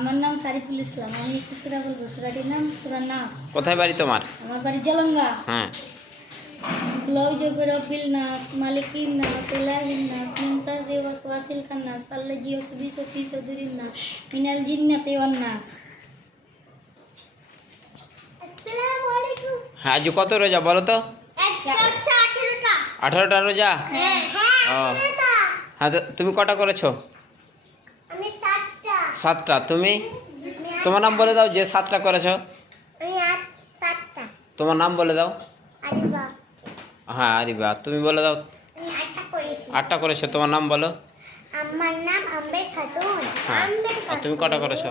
আমার নাম সারিফুল ইসলাম। আমি একটু সূরা বলবো। সূরাটির নাম সূরা নাস। কোথায় বাড়ি তোমার? আমার বাড়ি জলঙ্গা। হ্যাঁ। লৌজবে রব্বিল নাস, মালিকিন নাস, ইলাহিন নাস, মিন শাররি ওয়াসওয়াসিল খান্নাস, আল্লাযী ইউসবিহু ফি সুদুরিন নাস, মিনাল জিন্নাতি ওয়ান নাস। আসসালামু আলাইকুম। হ্যাঁ, আজ কত রোজা বলো তো? আচ্ছা 18টা। 18টা রোজা? হ্যাঁ ও হ্যাঁ, তো তুমি কটা করেছো? আমি 7টা। 7টা। তুমি তোমার নাম বলে দাও, যে 7টা করেছো। আমি 7টা। তোমার নাম বলে দাও। আরিবা। হ্যাঁ, আরিবা। তুমি বলে দাও। আমি 8টা করেছি। 8টা করেছো। তোমার নাম বলো। আমার নাম আম্বের খাতুন। হ্যাঁ। আর তুমি কটা করেছো?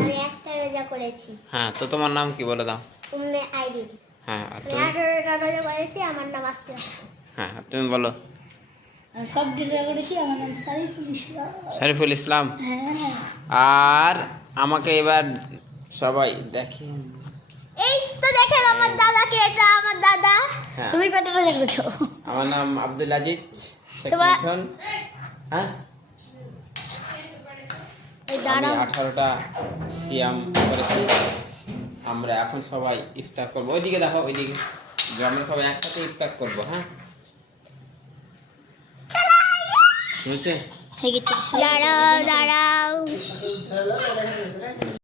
আমি 1টা রোজা করেছি। হ্যাঁ, তো তোমার নাম কি বলে দাও। উম্মে আইরিন। হ্যাঁ, আর আমি তুমি? 18টা রোজা করেছি। আমার নাম আসফিয়া। হ্যাঁ, আর তুমি বলো। আমি সব রোজা করেছি। আমার নাম সারিফুল ইসলাম। শরীফুল ইসলাম। হ্যাঁ। আর আমাকে এবার সবাই দেখেন। এই তো দেখেন আমার দাদাকে। এটা আমার দাদা। হ্যাঁ। তুমি কত রোজা করেছো? আমার নাম আব্দুল আজিজ শেখ তোমার- মিঠুন। হ্যাঁ, এই আমি দাঁড়াও। 18টা সিয়াম করেছি। আমরা এখন সবাই ইফতার করবো। ওইদিকে দেখো, ওইদিকে। আমরা সবাই একসাথে ইফতার করবো। হ্যাঁ, বুঝছে? হয়ে গেছে। দাঁড়াও দাঁড়াও।